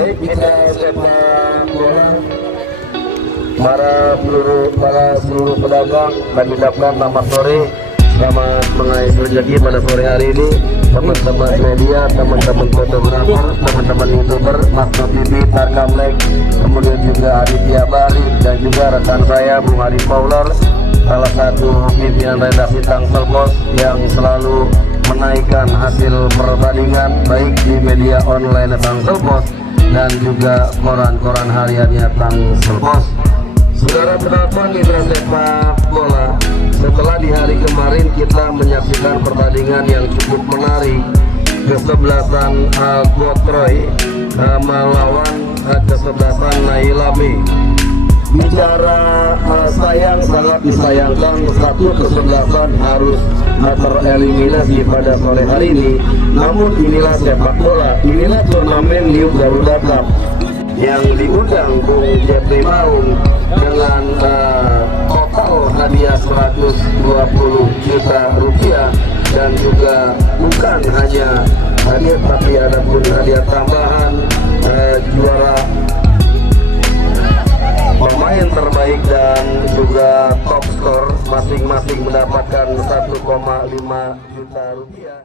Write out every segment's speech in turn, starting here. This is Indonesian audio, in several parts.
Baik, kita sepak bola. Para seluruh pedagang kami ucapkan selamat sore, selamat mengais rezeki pada sore hari ini. Teman-teman media, teman-teman fotografer, teman-teman youtuber, Mas TV, Tarkamlek, kemudian juga Aditya Bari dan juga rekan saya Bung Adi Fowler, salah satu pimpinan redaksi Tangsel Pos yang selalu menaikkan hasil perbandingan baik di media online Tangsel Pos dan juga koran-koran hariannya Tangsel Pos. Saudara penonton mitra sepak bola, setelah di hari kemarin kita menyaksikan pertandingan yang cukup menarik, kesebelasan Gotroy melawan kesebelasan Nailami. Bicara sayang, sangat disayangkan satu kesebelasan harus tereliminasi pada sore hari ini. Namun inilah sepak bola, inilah turnamen New Garuda Cup yang diundang Bung Jeffrey Maung dengan total hadiah 120 juta rupiah, dan juga bukan hanya hadiah tapi ada pun hadiah tambahan juara pemain terbaik dan juga top skor, masing-masing mendapatkan 1,5 juta rupiah.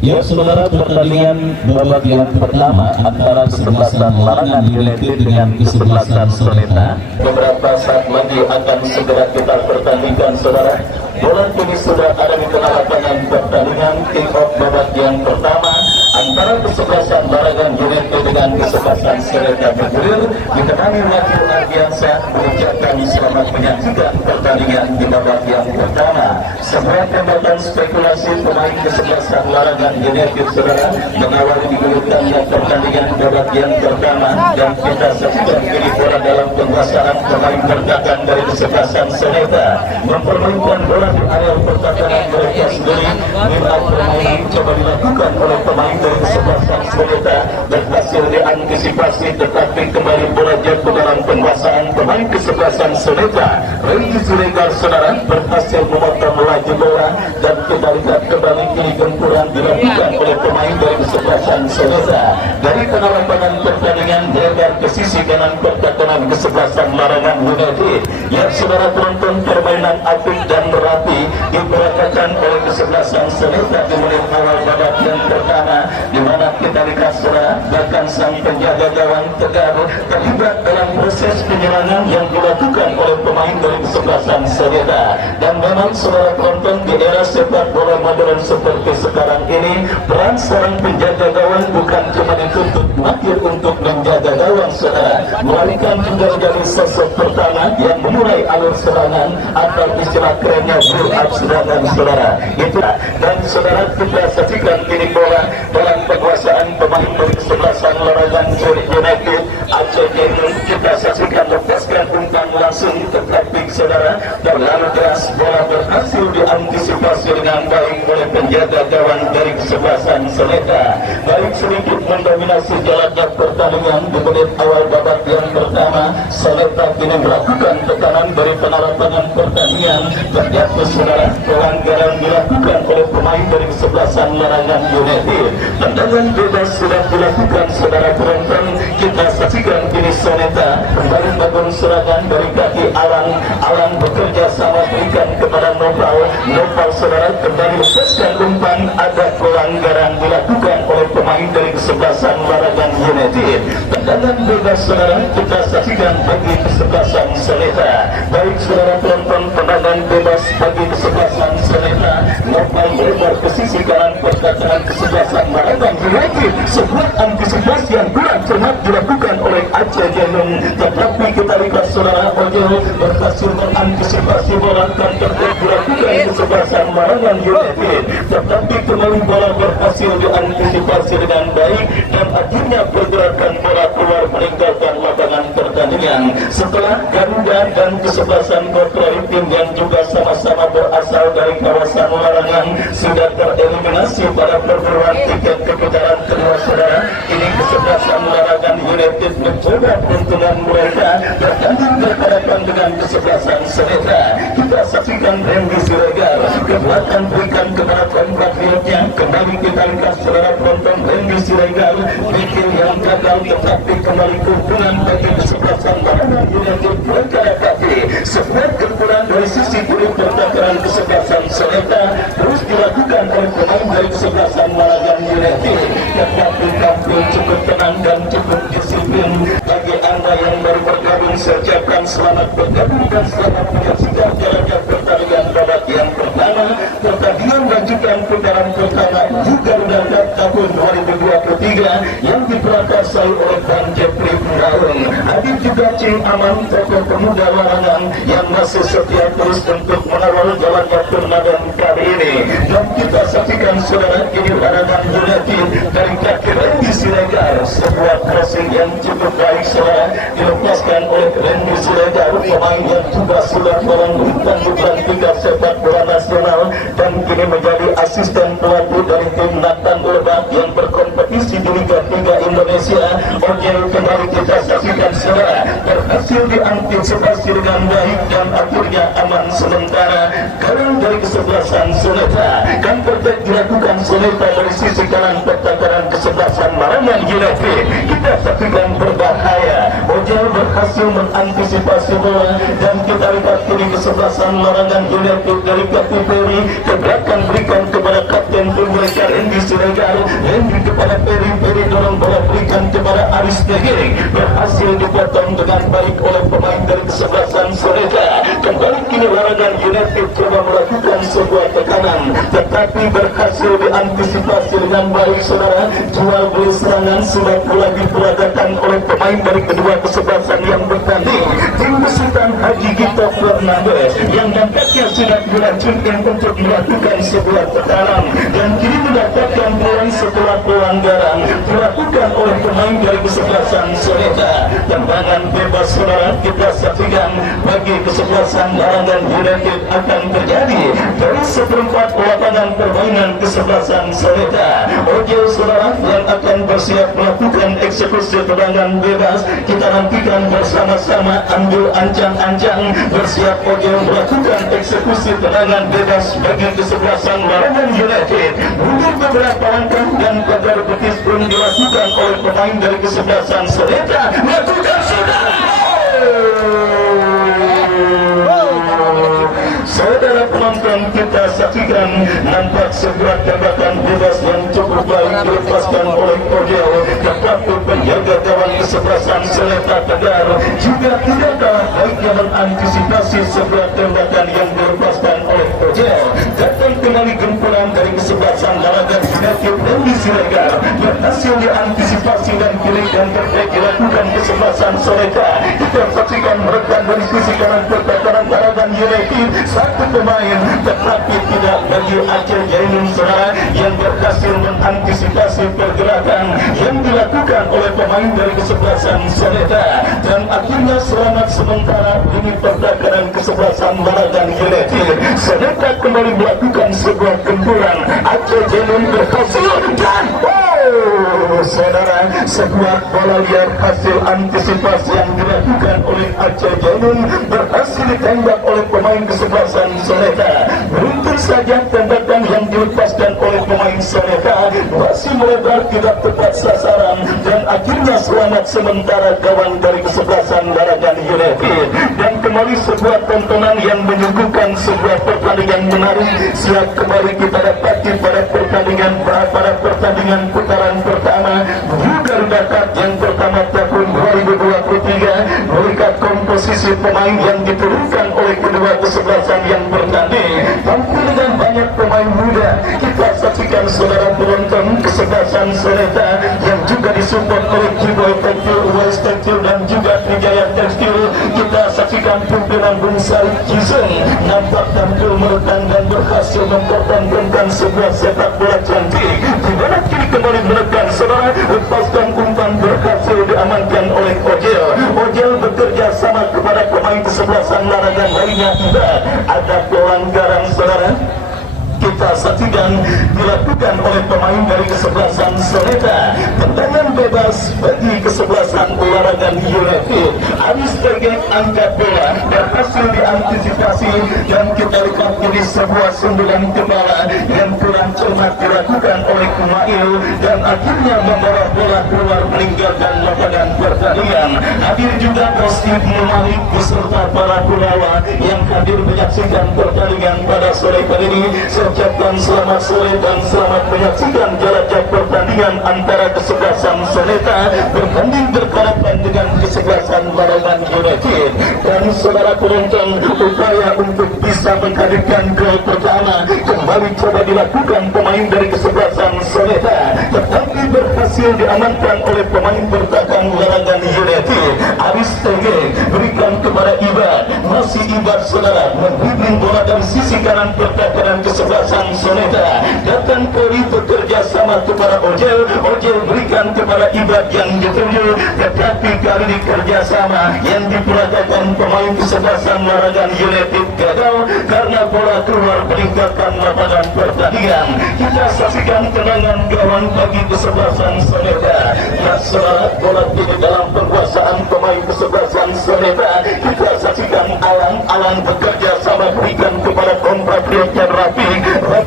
Ya, saudara, pertandingan babak yang pertama antara kesebelasan Larangan United dengan kesebelasan Soneta beberapa saat lagi akan segera kita pertandingkan, saudara. Bola kini sudah ada di tengah lapangan pertandingan. Kick off babak yang pertama antara kesebelasan Larangan United dengan kesebelasan Soneta bergulir ditemani Wahyu Ardiansa mengucapkan selamat menyaksikan pertandingan di babak yang pertama. Sebuah tembakan spekulasi pemain kesebelasan Larangan United, saudara, mengawali digulirkannya pertandingan babak yang pertama, dan kita saksikan kini bola dalam penguasaan pemain pertahanan dari kesebelasan Soneta mempermainkan bola di area pertahanan mereka sendiri. Lima permainan coba dilakukan oleh pemain dari kesebelasan Soneta berhasil diantisipasi, tetapi kembali bola jatuh dalam penguasaan pemain kesebelasan Soneta. Regi Siregar, saudara, berhasil memotong laju bola dan kembali kini gempuran dilakukan oleh pemain dari kesebelasan Soneta. Dari tengah lapangan pertandingan beredar ke sisi kanan pertahanan kesebelasan Larangan United. Ya, saudara penonton, permainan apik dan rapi diperagakan oleh kesebelasan Soneta di menit awal babak yang pertama, di mana kita lihat, saudara, bahkan sang penjaga gawang Tegar terlibat dalam proses penyerangan yang dilakukan oleh pemain dari kesebelasan Soneta. Dan memang, saudara penonton, di era sepak bola modern seperti sekarang ini, peran seorang penjaga gawang bukan cuma dituntut mahir untuk menjaga gawang, saudara, melainkan juga menjadi sosok pertama yang memulai alur serangan atau istilah kerennya build up serangan, saudara. Itu dan saudara, kita saksikan kini bola dalam penguasaan pemain dari kesebelasan Larangan United. Aceh itu kita saksikan lepaskan umpan langsung, tetapi saudara, terlalu keras bola berhasil diantisipasi dengan baik oleh penjaga gawang dari kesebelasan Soneta. Baik sedikit mendominasi jalannya pertandingan di menit awal babak yang pertama. Soneta kini melakukan tekanan dari tengah lapangan pertandingan. Ternyata, saudara, pelanggaran dilakukan oleh pemain dari kesebelasan Larangan United. Tendangan bebas sudah dilakukan, saudara penonton. Kita saksikan kini Soneta kembali bangun serangan dari kaki Alang bekerja sama berikan kepada Noval, saudara, kembali lepaskan umpan. Ada pelanggaran dilakukan oleh pemain dari kesebelasan Larangan United. Tendangan bebas, saudara, kita saksikan bagi kesebelasan Soneta. Baik, saudara penonton, tendangan bebas bagi kesebelasan Soneta. sampai lebar ke sisi kanan pertahanan kesebelasan Marangan United. Sebuah antisipasi yang kurang cermat dilakukan oleh Aceh Genung, tetapi kita lihat saudara Ojol berhasil mengantisipasi bola counter dilakukan kesebelasan Marangan United, tetapi kembali bola berhasil diantisipasi dengan baik dan akhirnya pergerakan bola keluar meninggalkan lapangan pertandingan. Setelah Garuda dan kesebelasan Kotroli tim yang juga sama-sama berasal dari kawasan Larangan sudah tereliminasi pada perburuan tiket keputaran kedua saudara, ini kesebelasan Larangan United mencoba peruntungan mereka bertanding berhadapan dengan kesebelasan Senetra. Kita saksikan Randy Siregar ke belakang berikan kepada compatriotnya. Kembali kita lihat saudara penonton Randy Siregar bikin yang gagal, tetapi kembali keuntungan bagi kesebelasan Larangan United. Mereka dapati sebuah gempuran dari sisi kiri pertahanan kesebelasan Senetra terus dilakukan oleh pemain dari kesebelasan Larangan United, tetapi tampil cukup tenang dan cukup disiplin. Bagi anda yang baru bergabung, saya ucapkan selamat bergabung dan selamat menyaksikan jalannya pertandingan babak yang pertama. Pertandingan lanjutan putaran pertama juga mendapat tahun 2023 yang diprakarsai oleh Bang Jeffrey Pundaung. Hadir juga Cing Aman, tokoh pemuda Larangan yang masih setia terus untuk mengawal jalannya turnamen kali ini. Dan kita saksikan saudara ini Larangan United dari kaki Randy Siregar, sebuah crossing yang cukup baik saudara dilepaskan oleh Randy Siregar, pemain yang juga sudah melambungkan bukan tingkat sepak bola nasional dan kini menjadi asisten pelatih dari tim Natan Lebak yang berkompetisi di Liga 3 Indonesia. Oke, kembali kita saksikan saudara berhasil diantisipasi dengan baik dan akhirnya aman sementara. Karang dari kesebelasan Senetra kan perfect dilakukan Senetra dari sisi kanan pertahanan kesebelasan Marangan United. Kita saksikan berbahaya. Ojol berhasil mengantisipasi bola dan kita lihat kini kesebelasan Larangan United dari Kapten Peri ke belakang berikan kepada kapten tim mereka Randy Siregar. Randy kepada Peri dorong bola berikan kepada Aris Tegering, berhasil dipotong dengan baik oleh pemain dari kesebelasan Senetra. Kembali kini Larangan United coba melakukan sebuah tekanan, tetapi berhasil diantisipasi dengan baik saudara. Jual beli serangan sudah mulai diperagakan oleh pemain dari kedua kesebelasan yang bertanding. Tim besutan Haji Gito Fernandez yang nampaknya sudah diracunkan untuk melakukan sebuah tekanan dan kini mendapatkan poin setelah pelanggaran dilakukan oleh pemain dari kesebelasan Senetra. Tendangan bebas saudara kita saksikan bagi kesebelasan Larangan United akan terjadi dari seperempat lapangan permainan kesebelasan Senetra. Oke saudara yang akan bersiap melakukan eksekusi tendangan bebas, kita nantikan bersama-sama ambil ancang-ancang bersiap Oke melakukan eksekusi tendangan bebas bagi kesebelasan Larangan United. Mundur beberapa langkah dan pagar betis pun dilakukan oleh pemain dari kesebelasan Senetra. Melakukan sudah. Saudara penonton kita saksikan nampak sebuah tembakan bebas yang cukup baik dilepaskan oleh Ojol, tetapi penjaga gawang kesebelasan Senetra Tegar juga tidak kalah baiknya mengantisipasi sebuah tembakan yang dilepaskan oleh Ojol. Datang kembali gempuran dari kesebelasan Larangan United Randy Siregar berhasil diantisipasi dan kiri dan perfect dilakukan kesebelasan Senetra. Kita saksikan merekam dari sisi kanan pertahanan Larangan United satu pemain, tetapi tidak bagi Aceh Jainun saudara yang berhasil mengantisipasi pergerakan yang dilakukan oleh pemain dari kesebelasan Senetra dan akhirnya selamat sementara ini perdagangan kesebelasan Larangan United. Senetra kembali melakukan sebuah gempuran, Aceh Jainun berhasil dan saudara sebuah bola liar hasil antisipasi yang dilakukan oleh Aceh Jainun berhasil ditembak oleh pemain kesebelasan Senetra. Beruntung saja tembakan yang dilepaskan oleh pemain Senetra masih melebar tidak tepat sasaran dan akhirnya selamat sementara gawang dari kesebelasan Larangan United. Dan kembali sebuah tontonan yang menyuguhkan sebuah pertandingan menarik siap kembali kita dapati pada pertandingan putaran pertama Garuda Cup yang pertama tahun 2023 melihat komposisi pemain yang diturunkan oleh kedua kesebelasan yang bertanding tampil dengan banyak pemain pemain muda. Kita saksikan saudara penonton kesebelasan Soneta yang juga disupport oleh Kiboy Tekstil, West Tekstil dan juga Trijaya Tekstil. Kita saksikan pimpinan Bung Sarif Kizeng nampak tampil merekan dan berhasil mempertahankan sebuah sepak bola cantik. Di mana kini kembali menekan saudara, lepaskan umpan berhasil diamankan oleh Ojel. Ojel bekerja sama kepada pemain kesebelasan larangan lainnya. Ada pelanggaran saudara. Kita saksikan dilakukan oleh pemain dari kesebelasan Soneta. Tendangan bebas bagi kesebelasan Larangan United. Aris Tegek angkat bola berhasil diantisipasi dan kita lihat ini sebuah sundulan kepala yang kurang cermat dilakukan oleh Kumail dan akhirnya membawa bola keluar meninggalkan lapangan pertandingan. Hadir juga Bos Ibnu Malik beserta para pelawan yang hadir menyaksikan pertandingan pada sore hari ini. Ucapkan selamat sore dan selamat menyaksikan jalannya pertandingan antara kesebelasan Soneta berbanding berhadapan dengan kesebelasan Larangan United. Dan saudara penonton, upaya untuk bisa menghadirkan gol pertama kembali coba dilakukan pemain dari kesebelasan Soneta, tetapi berhasil diamankan oleh pemain bertahan Larangan United. Aris Tege berikan kepada Ibad, masih Ibad saudara membimbing bola dari sisi kanan pertahanan kesebelasan Soneta. Datang Poli bekerja sama kepada Ojel. Ojel berikan kepada Ibad yang dituju, tetapi kali ini kerjasama yang diperagakan pemain kesebelasan Larangan United gagal karena bola keluar meninggalkan lapangan pertandingan. Kita saksikan tendangan gawang bagi kesebelasan Soneta. Saudara, bola kini dalam penguasaan pemain kesebelasan Soneta. Kita saksikan Alang bekerja sama berikan kepada kompatriot dan Rafi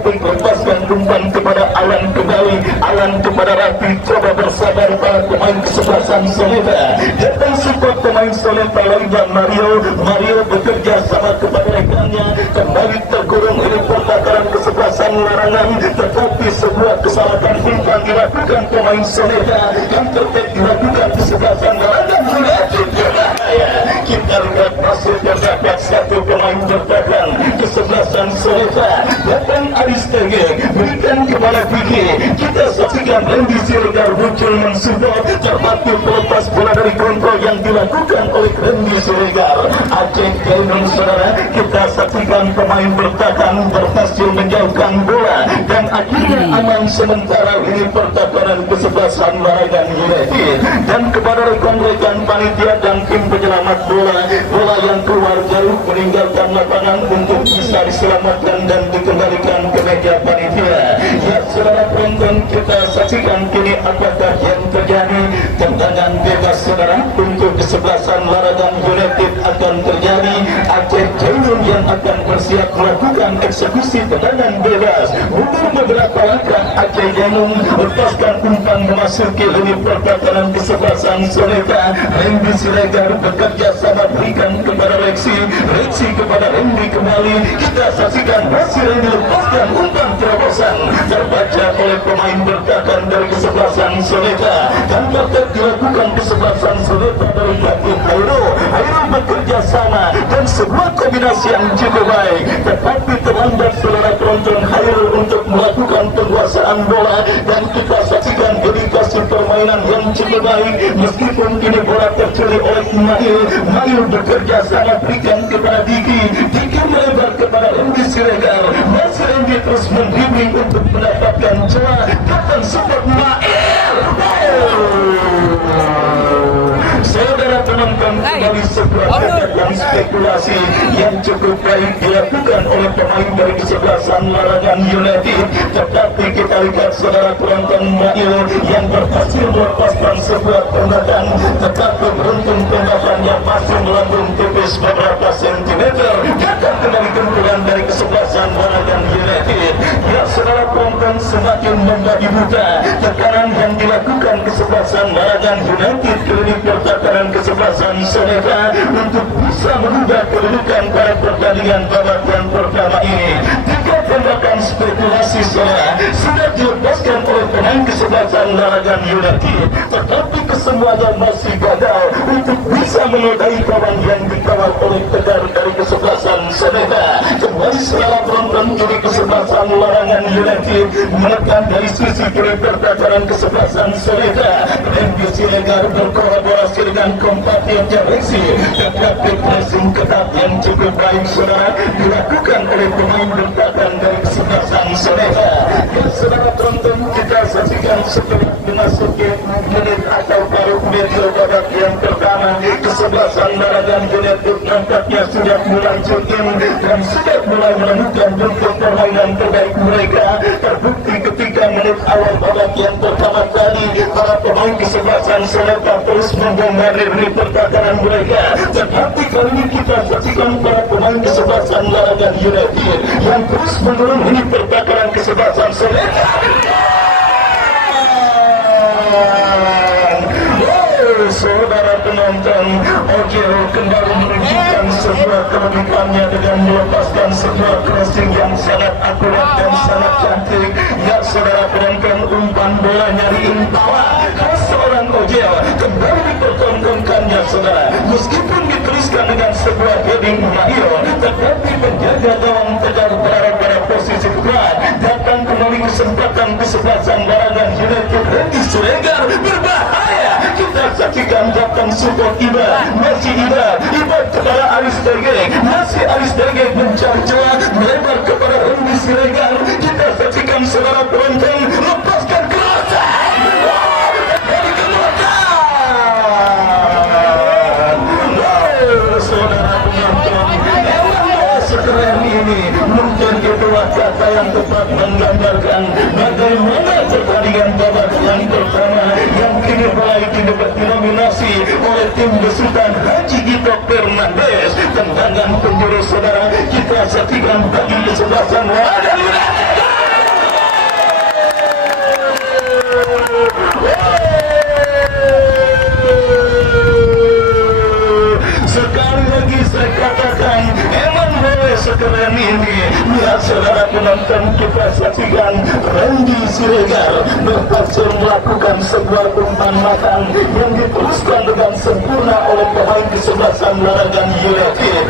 lepaskan umpan kepada Alan kembali. Alan kepada Rafi, coba bersabar para pemain kesebelasan Soneta. Datang support pemain Soneta lainnya Mario bekerja sama kepada rekannya, kembali terkurung di pertahanan kesebelasan Larangan, tetapi sebuah kesalahan umpan dilakukan pemain Soneta yang tertek dilakukan kesebelasan Larangan. Kita lihat masih terdapat satu pemain bertahan kesebelasan Soneta. Datang Aris Tege berikan kepada Vicky. Kita saksikan Randy Siregar muncul mensupport, terpatu pelepas bola dari kontrol yang dilakukan oleh Randy Siregar. Aceh Kainun saudara, kita saksikan pemain bertahan berhasil menjauhkan bola dan akhirnya aman sementara ini pertahanan kesebelasan Larangan United. Dan kepada rekan-rekan panitia dan tim penyelamat bola yang keluar jauh meninggalkan lapangan untuk bisa diselamatkan dan dikembalikan ke meja panitia. Ya saudara penonton, kita saksikan kini apakah yang terjadi. Tendangan bebas saudara untuk kesebelasan Larangan United akan terjadi. Aceh Jainun yang akan bersiap melakukan eksekusi tendangan bebas. Mundur beberapa langkah Aceh Jainun lepaskan umpan memasuki lini pertahanan kesebelasan Soneta. Randy Siregar bekerja sama berikan kepada Rexi kepada Randy kembali. Kita saksikan hasil yang dilepaskan umpan terobosan terbaca oleh pemain bertahan dari kesebelasan Soneta dan tertek dilakukan kesebelasan Soneta dari Fatih Hairul bekerja sama dan sebuah kombinasi yang cukup baik, tetapi terlambat saudara penonton Hairul untuk melakukan penguasaan bola dan kita saksikan dedikasi permainan yang cukup baik meskipun kini bola tercuri oleh Mail bekerja sama berikan kepada Diki melebar kepada Randy Siregar. Masih Randy terus membimbing untuk mendapatkan celah. Datang support Mail. Saudara penonton, kembali sebuah yang spekulasi yang cukup baik dilakukan oleh pemain dari kesebelasan Larangan United, tetapi kita lihat saudara penonton Mail yang berhasil melepaskan sebuah tembakan, tetapi beruntung tembakannya masih melambung tipis beberapa sentimeter. Datang kembali kumpulan dari kesebelasan Larangan United. Ya saudara penonton, semakin membagi buta tekanan yang dilakukan kesebelasan Larangan United kini pertahanan kesebelasan Soneta untuk bisa merubah kedudukan pada pertandingan babak yang pertama ini. Tiga tembakan spekulasi saudara sudah dilepaskan oleh pemain kesebelasan kesebelasan Larangan United, tetapi kesemuanya masih gagal untuk bisa menodai kawan yang dikawal oleh Tegar dari kesebelasan Soneta. Kembali setelah penonton juri kesebelasan Larangan United menekan dari sisi kiri pertahanan kesebelasan Soneta. Randy Siregar berkolaborasi dengan kompetitif Jareksi, tetapi pressing ketat yang cukup baik saudara dilakukan oleh pemain bertahan dari kesebelasan Soneta. Dan saudara penonton, kita saksikan setelah memasuki menit atau paruh medio babak yang pertama, kesebelasan Larangan United nampaknya sudah mulai jogging dan sudah mulai menemukan bentuk permainan terbaik mereka. Terbukti ketika menit awal babak yang pertama tadi, para pemain kesebelasan Soneta terus membombardir di pertahanan mereka. Tetapi kali ini kita saksikan para pemain kesebelasan Larangan United yang terus menurun di pertahanan kesebelasan Soneta. Saudara penonton, Ojero kembali menunjukkan sebuah keunikannya dengan melepaskan sebuah crossing yang sangat akurat dan sangat cantik. Ya saudara penonton, umpan bolanya diimpawa khas seorang Ojero kembali dipertontonkannya saudara. Meskipun dituliskan dengan sebuah heading mahir, tetapi penjaga gawang Tegar berada pada posisi kuat. Datang kembali kesempatan kesebelasan Larangan United. Randy Siregar berbahaya. Kita saksikan datang support Iba, masih Iba kepada Aris Dergek, masih Aris Dergek mencari celah melebar kepada Randy Siregar. Kita saksikan saudara penonton lepaskan crossan dari keluarkan. Saudara penonton, sekeren ini mungkin itulah kata yang tepat menggambarkan bagaimana pertandingan babak yang pertama yang kini mulai didominasi oleh tim besutan Haji Gito Fernandes. Tendangan penjuru saudara kita saksikan bagi kesebelasan Larangan United. Sekali lagi saya katakan, emang boleh sekeren ini. Lihat saudara penonton, kita saksikan Randy Siregar berhasil melakukan sebuah umpan matang yang diteruskan dengan sempurna oleh pemain kesebelasan Larangan United.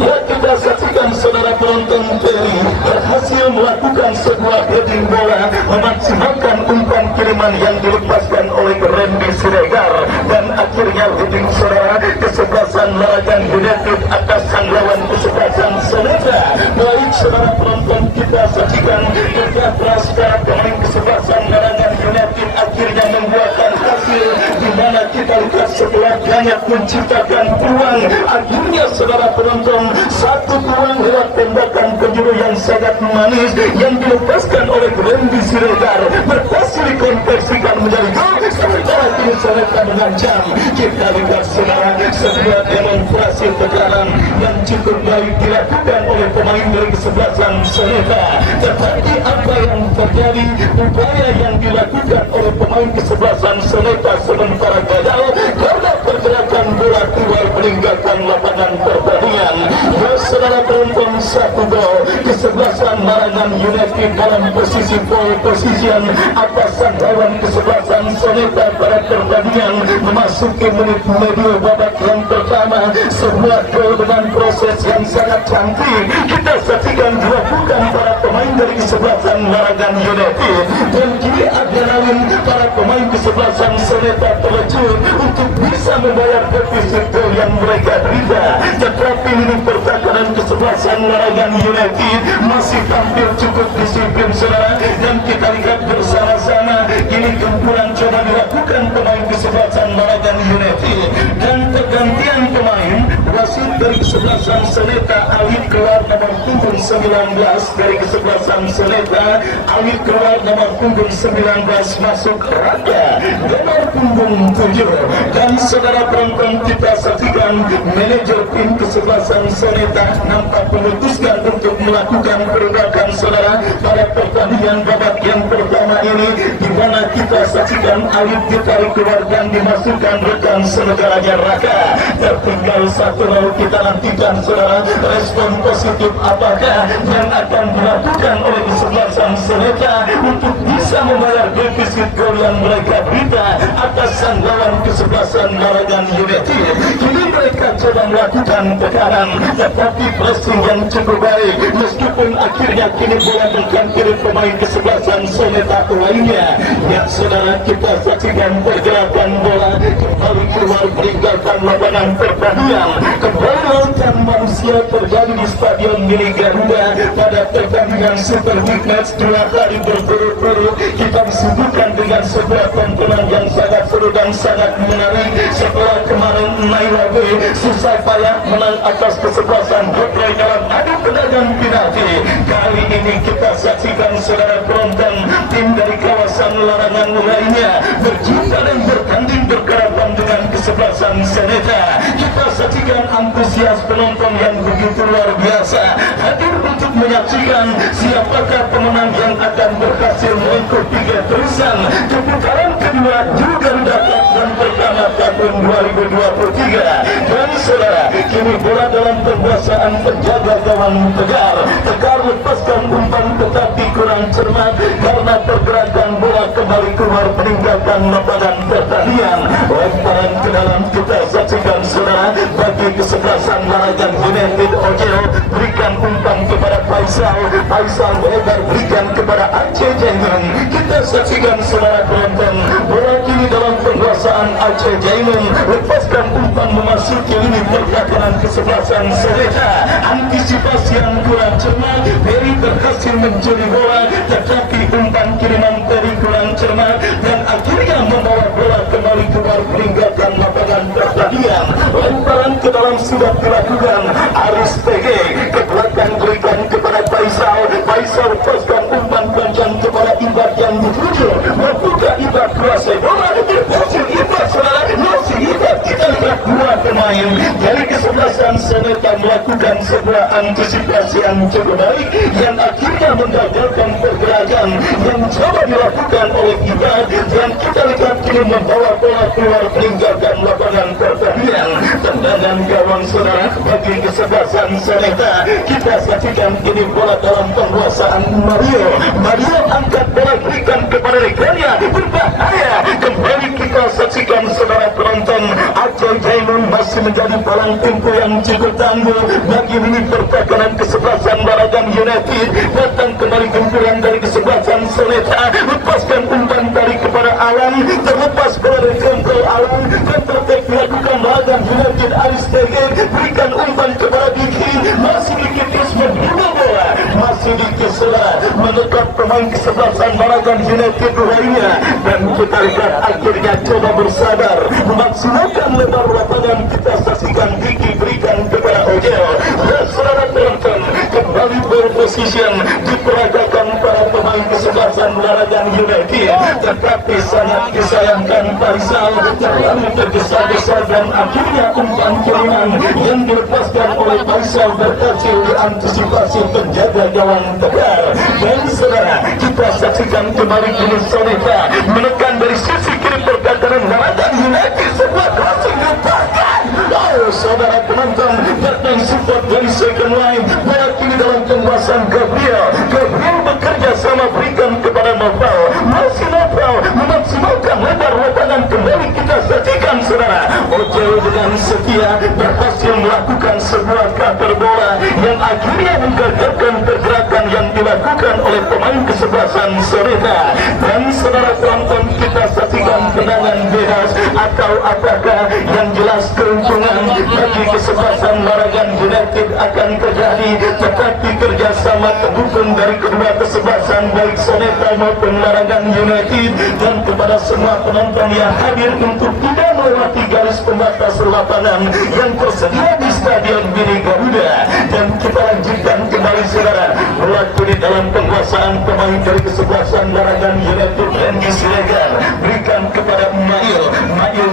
Ya, kita saksikan saudara penonton, Ferry berhasil melakukan sebuah heading bola memaksimalkan umpan kiriman yang dilepaskan oleh Randy Siregar, dan akhirnya heading saudara kesebelasan Larangan United atas sang lawan kesebelasan Soneta. Baik saudara penonton, kita saksikan kerja keras para pemain kesebelasan Larangan United akhirnya membuahkan hasil di mana kita lihat setelah banyak menciptakan peluang, akhirnya saudara penonton satu peluang lewat tembakan penjuru yang sangat manis yang dilepaskan oleh Randy Siregar berhasil dikonversikan menjadi gol. Sementara tim Soneta mengancam. Kita lihat saudara sebuah demonstrasi tekanan yang cukup baik dilakukan oleh pemain dari kesebelasan Soneta. Tetapi apa yang terjadi, upaya yang dilakukan oleh pemain kesebelasan Soneta sementara gagal karena pergerakan bola keluar meninggalkan lapangan pertandingan. Ya saudara penonton, satu gol kesebelasan Larangan United dalam posisi pole position atas sang lawan kesebelasan Soneta pada pertandingan memasuki menit medio babak yang pertama. Sebuah gol dengan proses yang sangat cantik kita saksikan dilakukan para pemain dari kesebelasan Larangan United, dan kini adrenalin para pemain kesebelasan Soneta terlejur untuk bisa membayar defisit gol yang mereka derita. Tetapi ini pertahanan kesebelasan Larangan United masih tampil cukup disiplin saudara, dan kita lihat bersama-sama ini gempuran coba dilakukan pemain kesebelasan Larangan United, dan pergantian pemain wasit dari kesebelasan Soneta alih keluar nomor punggung 19 dari kesebelasan Soneta. Alif keluar nomor punggung 19 masuk Raka nomor punggung 7. Dan saudara penonton, kita saksikan manajer tim kesebelasan Soneta nampak memutuskan untuk melakukan perubahan saudara pada pertandingan babak yang pertama ini, di mana kita saksikan Alif ditarik keluar dan dimasukkan rekan senegaranya Raka. Tertinggal 1-0. Kita nantikan saudara respon positif apakah yang akan dilakukan oleh kesebelasan Soneta untuk bisa membayar defisit gol yang mereka berikan atas lawan kesebelasan Maragan United. Kini mereka coba melakukan tekanan, tetapi pressing yang cukup baik, meskipun akhirnya kini bola berkantor pemain kesebelasan Soneta lainnya. Ya saudara, kita saksikan pergerakan bola kembali keluar meninggalkan lapangan pertandingan. Kembali lautan manusia terjadi di Stadion Mini Garuda pada pertandingan Super Big Match 2 hari berturut-turut. Kita disuguhkan dengan sebuah tontonan yang sangat seru dan sangat menarik. Setelah kemarin Naila B susah payah menang atas kesebelasan Godroy dalam adu tendangan penalti, kali ini kita saksikan saudara penonton tim dari kawasan larangan lainnya berjumpa dan bertanding berhadapan dengan kesebelasan Soneta. Kita saksikan antusias penonton yang begitu luar biasa hadir untuk menyaksikan siapakah pemenang yang akan berhasil mengikut 3 terusan ke putaran kedua Garuda Cup dan pertama tahun 2023. Dan saudara, kini bola dalam penguasaan penjaga gawang Tegar. Tegar lepaskan umpan tetapi kurang cermat karena pergerakan bola kembali keluar meninggalkan lapangan pertandingan. Lemparan ke dalam kita saksikan saudara bagi kesebelasan Maragan United. Ojeo berikan umpan kepada Faisal. Faisal lebar berikan kepada Aceh Jaimun. Kita saksikan saudara penonton, bola kini dalam penguasaan Aceh Jaimun. Lepaskan umpan memasuki lini pertahanan kesebelasan Soneta. Antisipasi yang kurang cermat, Ferry berhasil mencuri bola, tetapi umpan kiriman Ferry kurang cermat dan akhirnya membawa bola kembali keluar meninggalkan lapangan pertandingan. Lemparan ke dalam sudah dilakukan Aris PG ke belakang berikan kepada Faisal. Faisal lepaskan umpan panjang kepada Ibad yang dituju. Mampukah Ibad kuasai bola? Berhasil Ibad saudara. Masih Ibad. Kita lihat dua pemain dari kesebelasan Soneta melakukan sebuah antisipasi yang cukup baik yang akhirnya menggagalkan pergerakan yang coba dilakukan oleh Ibad, dan kita lihat kini membawa bola keluar meninggalkan lapangan pertandingan. Tendangan gawang saudara bagi kesebelasan Soneta. Kita saksikan kini bola dalam penguasaan Mario. Mario angkat bola berikan kepada rekannya, berbahaya. Kembali kita saksikan saudara penonton, Aceh Jaimun masih menjadi palang pintu yang cukup tangguh bagi lini pertahanan kesebelasan Maragan United. Datang kembali gempuran dari kesebelasan Soneta. Lepaskan umpan dari kepada Alam, terlepas bola dari kontrol Alam. Counter-attack dilakukan Maragan United. Aris Tege berikan umpan kepada Diki. Masih Diki terus membunuh bola. Masih Diki saudara mendekat pemain kesebelasan Maragan United lainnya, dan kita lihat akhirnya coba bersabar memaksimalkan lebar lapangan. Kita saksikan Diki berikan kepada Ojeo. Dan saudara penonton, kembali berposition diperagakan para pemain kesebelasan Maragan United, tetapi sangat disayangkan Faisal terlalu tergesa-gesa dan akhirnya umpan kiriman yang dilepaskan oleh Faisal berhasil diantisipasi penjaga gawang Tegar. Dan saudara, kita saksikan kembali kini Soneta menekan dari sisi kiri pertahanan Maragan United. Sebuah crossing diletakkan. Oh saudara penonton, datang support dari second line. Bola kini dalam penguasaan Gabriel. Gabriel bekerja sama berikan kepada Noval. Masih Noval memaksimalkan lebar lapangan. Kembali kita saksikan saudara, Ojeo dengan setia berhasil melakukan sebuah counter bola yang akhirnya menggagalkan pergerakan yang dilakukan oleh pemain kesebelasan Soneta. Dan saudara penonton, kita saksikan tendangan bebas atau apakah yang jelas keuntungan bagi kesebelasan Maragan United akan terjadi, tetapi kerjasama pertama pendukung dari kedua kesebelasan baik Soneta maupun Larangan United, dan kepada semua penonton yang hadir untuk tidak melewati garis pembatas lapangan yang tersedia di Stadion Giri Garuda. Dan kita lanjutkan kembali saudara, berlaku di dalam penguasaan pemain dari kesebelasan Larangan United Randy Siregar, berikan kepada Mail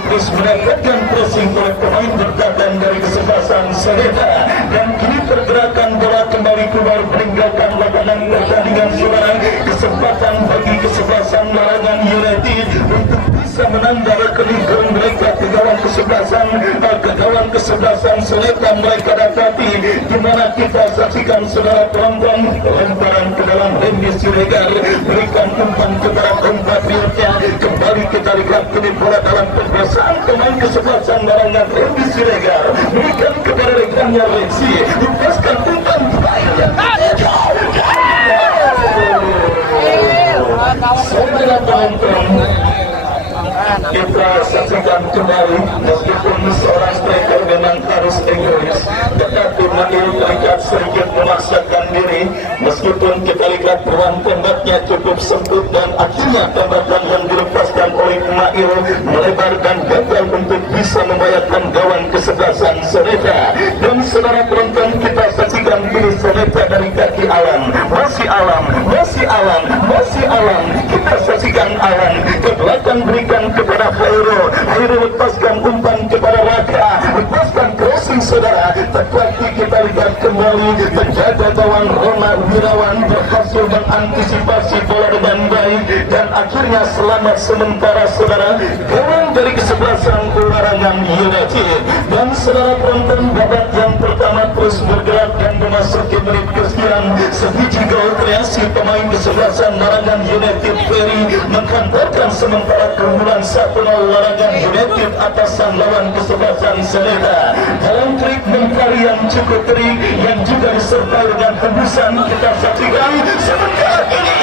terus mendapatkan pressing oleh pemain bertahan dari kesebelasan Soneta, dan kini pergerakan bola kembali keluar meninggalkan lapangan pertandingan saudara. Kesempatan bagi kesebelasan Larangan United untuk bisa menambah rekening gol mereka ke gawang kesebelasan Soneta mereka dapati, di mana kita saksikan saudara penonton lemparan ke dalam Randy Siregar, berikan umpan kepada kompatriotnya. Kembali kita lihat kini bola dalam penguasaan pemain kesebelasan Larangan Randy Siregar, berikan kepada rekannya Lexi, lepaskan umpan terakhir. Saudara penonton, kita saksikan kembali, meskipun seorang striker memang harus egois, tetapi Mail terlihat sedikit memaksakan diri. Meskipun kita lihat ruang tembaknya cukup sempit, dan akhirnya tembakan yang dilepaskan oleh Mail melebar dan gagal untuk bisa membayarkan gawang kesebelasan Soneta. Dan saudara penonton, kita saksikan kini Soneta dari kaki Alan, masih Alan, kita saksikan Alan ke belakang, berikan kepada Hairo lepaskan umpan kepada Raka, lepaskan crossing saudara, tetapi kita lihat kembali penjaga gawang Roma Wirawan berhasil mengantisipasi bola dengan baik, dan akhirnya selamat sementara saudara gawang dari kesebelasan Larangan United. Dan saudara penonton, babak yang pertama terus bergerak dan memasuki menit kesekian, sebiji gol kreasi pemain kesebelasan Larangan United Ferry menghantarkan sementara keunggulan 1-0 Larangan United atas sang lawan kesebelasan Soneta. Dalam trik mentari yang cukup terik yang juga disertai dengan hembusan, kita saksikan sementara ini.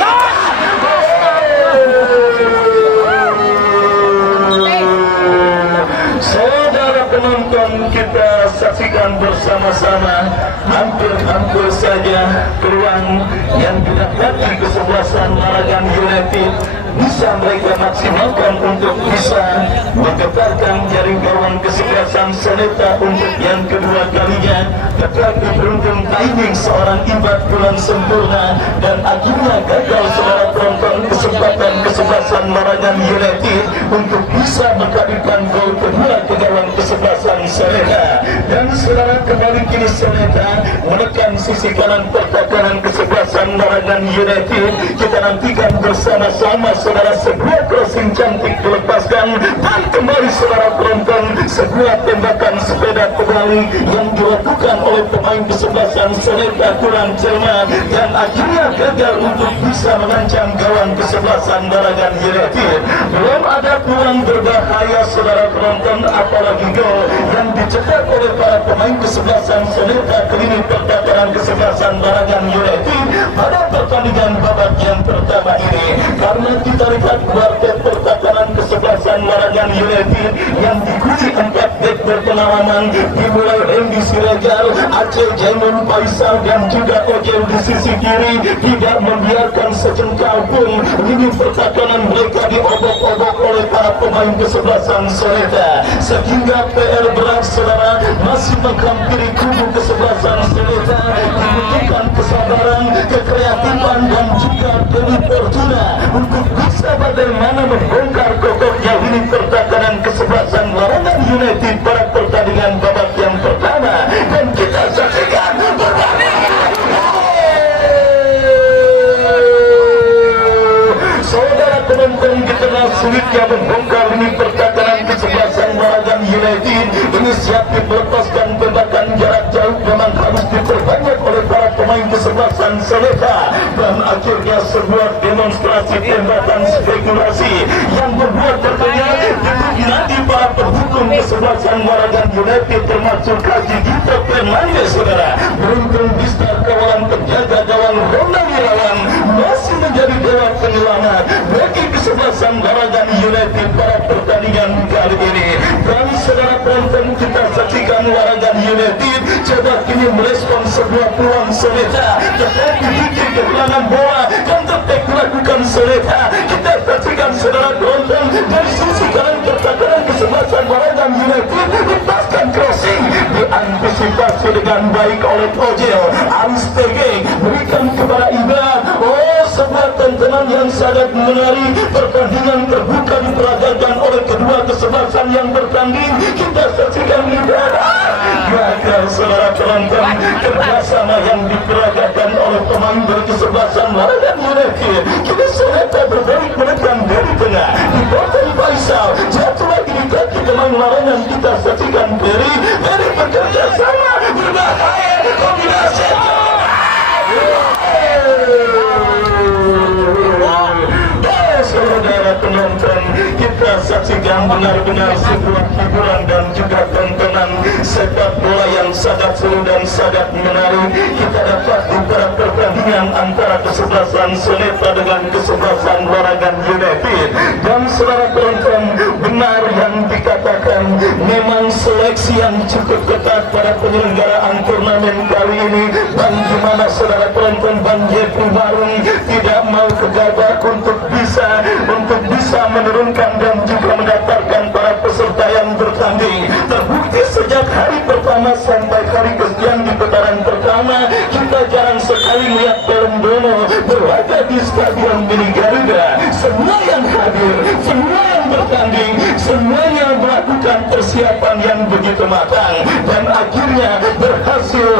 Saudara penonton, kita saksikan bersama-sama hampir saja peluang yang didapati kesebelasan Larangan United bisa mereka maksimalkan untuk bisa menggetarkan jaring gawang kesebelasan Soneta untuk yang kedua kalinya, tetapi beruntung timing seorang Ibad kurang sempurna, dan akhirnya gagal saudara penonton kesempatan kesebelasan Larangan United untuk bisa menghadirkan gol kedua ke gawang kesebelasan Soneta. Dan saudara kembali kini Soneta menekan sisi kanan pertahanan kesebelasan Larangan United. Kita nantikan bersama-sama saudara sebuah crossing cantik dilepaskan, dan kembali saudara penonton sebuah tembakan sepeda kembali yang dilakukan oleh pemain kesebelasan Soneta kurang cermat, dan akhirnya gagal untuk bisa mengancam gawang kesebelasan Larangan United. Belum ada peluang berbahaya saudara penonton, apalagi gol yang dicetak oleh para pemain kesebelasan Soneta ke lini pertahanan kesebelasan Larangan United pada pertandingan babak yang pertama ini. Karena kita lihat kuartet pertahanan kesebelasan Larangan United yang dikunci 4 bek berpengalaman, dimulai Randy Siregar, Aceh Jaimun Faisal, dan juga Ojel di sisi kiri, tidak membiarkan sejengkal pun lini pertahanan mereka diobok-obok oleh para pemain kesebelasan Soneta, sehingga PR berat saudara masih menghampiri kubu kesebelasan Soneta, dibutuhkan kesabaran, kekreatifan, dan juga Dewi Fortuna untuk bisa bagaimana membongkar kokohnya lini pertahanan kesebelasan Larangan United pada pertandingan babak yang pertama. Dan kita saksikan saudara penonton, di tengah sulitnya membongkar lini pertahanan kesebelasan Larangan United, inisiatif melepaskan tembakan jarak jauh memang harus diperbanyak oleh para pemain kesebelasan Soneta, dan akhirnya sebuah demonstrasi tembakan spekulasi yang membuat tentunya diminati para pendukung kesebelasan Larangan United, termasuk Haji Gito Fernandes saudara. Beruntung bisa kawalan penjaga gawang Ronda Wirawan masih menjadi dewa penyelamat bagi kesebelasan kesebelasan Waragan United pada pertandingan kali ini. Dan saudara penonton, kita saksikan Waragan United coba kini merespon sebuah peluang Soleta, tetapi Diki kehilangan bola dan tetap dilakukan Soleta. Kita saksikan saudara penonton dari sisi kanan pertahanan kesebelasan Waragan United, lepaskan crossing diantisipasi dengan baik oleh Ojel. Aristege berikan kepada Ibrahim. Oh, sebuah tontonan yang sangat menarik. Pertandingan terbuka diperagakan oleh kedua kesebelasan yang bertanding. Kita saksikan Ibrahim gagal, saudara penonton. Kerjasama yang diperagakan oleh pemain dari kesebelasan Waragan United. Kita Soleta berbalik menekan dari tengah di bawah Faisal, jatuh lagi di kaki pemain larangan. Kita saksikan Ferry bekerja sama, berbahaya, kombinasi. Saudara penonton, kita saksikan benar-benar sebuah hiburan dan juga tontonan sepak bola yang sangat seru dan sangat menarik. Kita dapat beberapa pertandingan antara kesebelasan Soleta dengan kesebelasan Waragan United. Dan saudara penonton, benar yang dikatakan, memang seleksi yang cukup ketat pada penyelenggaraan turnamen kali ini. Bagaimana saudara penonton, Bang Jeffrey Barung tidak mau gegabah untuk bisa menurunkan dan juga mendaftarkan para peserta yang bertanding. Terbukti sejak hari pertama sampai hari kesekian di putaran pertama, kita jarang sekali melihat Pelembono berlaga di Stadion Mini Garuda. Semua yang hadir, semua yang bertanding, semuanya melakukan persiapan yang begitu matang dan akhirnya berhasil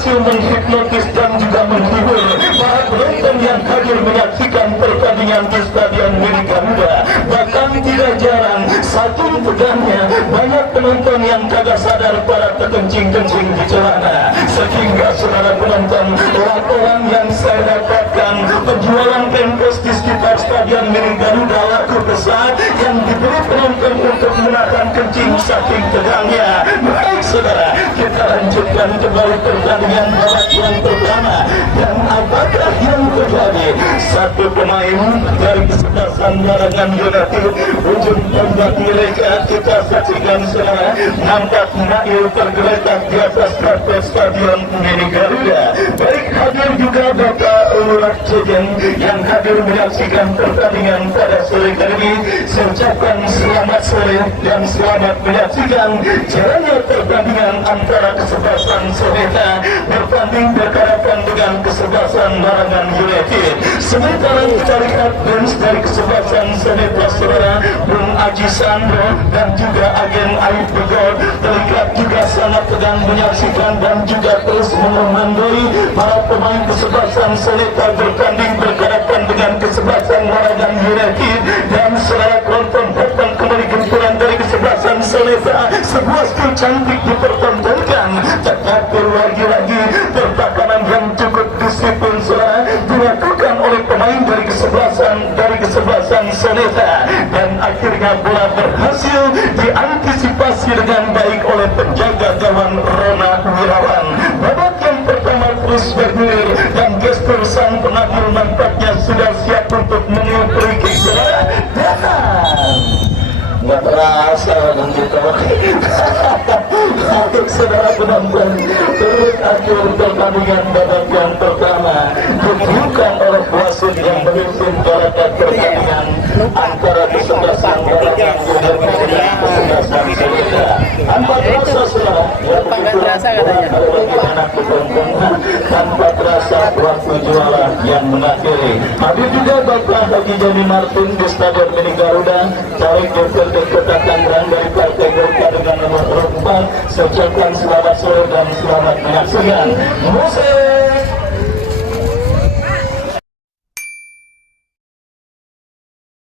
menghipnotis dan juga menghibur para penonton yang hadir menyaksikan pertandingan di Stadion Mini Garuda. Bahkan tidak jarang, saking tegangnya, banyak penonton yang kagak sadar pada terkencing-kencing di celana. Sehingga saudara penonton, laporan yang saya dapatkan, penjualan tempes di sekitar Stadion Mini Garuda laku besar yang diberi penonton untuk menahan kencing saking tegangnya. Baik saudara, kita lanjutkan kembali pertandingan babak yang pertama. Dan apakah yang terjadi? Satu pemain dari kesebelasan Waragan United, ujung tombak mereka kita saksikan saudara, nampak Nail tergeletak di atas karpet Stadion Mini Garuda. Baik hadir juga Bapak Ulrah Cegen yang hadir menyaksikan pertandingan pada sore kali ini. Saya ucapkan selamat sore dan selamat menyaksikan jalannya pertandingan antara kesebelasan Soleta bertanding berhadapan dengan kesebelasan Waragan United. Sementara kita lihat bench dari kesebelasan Soleta saudara, Bung Aji Sandro dan juga agen Aib Begor terlihat juga sangat tegang menyaksikan dan juga terus memandoi para pemain kesebelasan Soleta bertanding berhadapan dengan kesebelasan Waragan United. Dan saudara penonton, datang kembali gempuran dari kesebelasan Soleta, sebuah skill cantik dipertontonkan, tetapi lagi-lagi pertahanan yang cukup disiplin saudara dilakukan oleh pemain dari kesebelasan Soleta. Dan akhirnya bola berhasil diantisipasi dengan baik oleh penjaga gawang Rona Wirawan. Babak yang pertama terus bergulir dan gestur sang penampilan nampaknya sudah siap untuk meniup free kick saudara. Nggak terasa begitu. Untuk saudara penonton, turut akhir pertandingan babak yang pertama dibuka oleh wasit yang memimpin balapan pertandingan antara kesebelasan Waragan United dan kesebelasan Soleta. Tanpa terasa saudara, tanpa terasa waktu juara yang mengakhiri. Hadir juga Bapak Haji Joni Martin di Stadion Mini Garuda, caleg DPRD Kota Tangerang dari Partai Golkar dengan nomor 4. Saya ucapkan selamat sore dan selamat menyaksikan. Musik